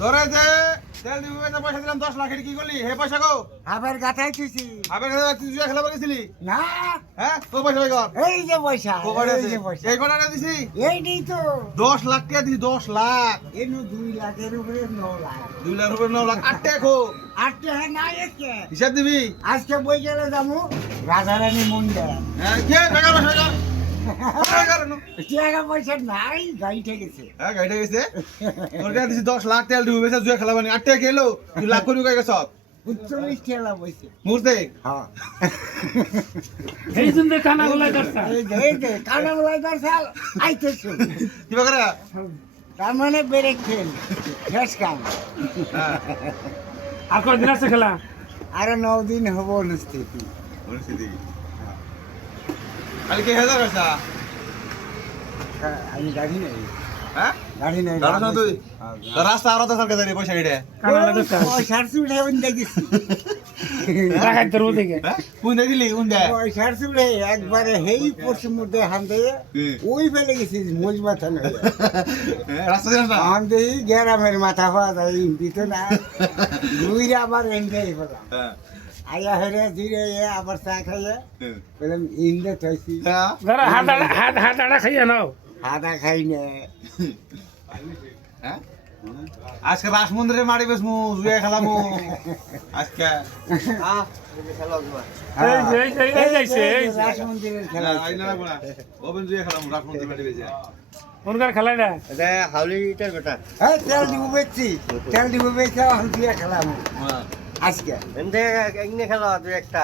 তোরে যে তেল দিবি পয়সা দিলাম 10 লাখ কি করলি হে পয়সা গো আবার গাথাই তুইছি আবার তুই জুয়া খেলা বলেছিলি না হ্যাঁ তো পয়সা কই কর এই যে পয়সা এই যে পয়সা এই কোটাটা দিছি এইটাই তো 10 লাখ টাকা দিছি 10 লাখ এনু 2 লাখের উপরে 9 লাখ 2 লাখ উপরে 9 লাখ 8 টাকা খো আজকে হ্যাঁ না আজকে হিসাব দিবি আজকে বই গেলে যাবো রাজারানী মন্দির হ্যাঁ কে টাকা পয়সা কর টাকা পয়সা নাই গাড়ি ঠেকেছে হ্যাঁ গাড়িটা গেছে তোর কাছে দিছি 10 লাখ তেল দিবি বেশা জুয়া খেলা বানি 8 টাকা খেলো 2 লাখ করে গেছ 40 টাকা বইছে মুরতে হ্যাঁ এই জন্য কানা গলায় দরকার এই যে কানা বলাই দরকার আইতেছে কি করে তার মানে ব্রেক ফেল শেষ কাম হ্যাঁ আর কয়দিন আছে খেলা আরো 9 দিন হবো অনুষ্ঠিতি পরিস্থিতি কাল কে হাজার পয়সা আমি গাড়ি নেই হ্যাঁ গাড়ি নেই দাঁড়ানো তুই তো রাস্তা আরো তো সরকার দাঁড়িয়ে পয়সা কেটে কানা গলায় দরকার পয়সার সুবিধা দেখেছি রাখাই তোর থেকে হ্যাঁ কোন দিলি কোন দে পয়সার সুবিধা একবারে হেই পশ্চিম মধ্যে হান দিয়ে ওই ফেলে গেছি মজবাত রাস্তা জানিস না হান দিয়ে গ্রামের মাথা পাওয়া যায় দিত না দুইরা আবার এনটাই পেলাম হ্যাঁ আয়া হেরে ধীরে আবার চা খাইয়া বললাম ইন্দে থাইছি হ্যাঁ যারা হাত আড়া খাইয়া নাও হাদা খাই না হ্যাঁ আজকে রাস মন্দিরে মারি বেসমু জুয়া খেলামু আজকে এই যাইছে রাস মন্দিরের খেলা আই না লাগবো না ওবেন জুয়া খেলামু রাস মন্দিরে মারি বেজে কোনকার খেলাই না হ্যাঁ তেল দিব বেচছি তেল দিব বেচা হালদিয়া খেলাম হ্যাঁ আজকে এমনি খেলা তুই একটা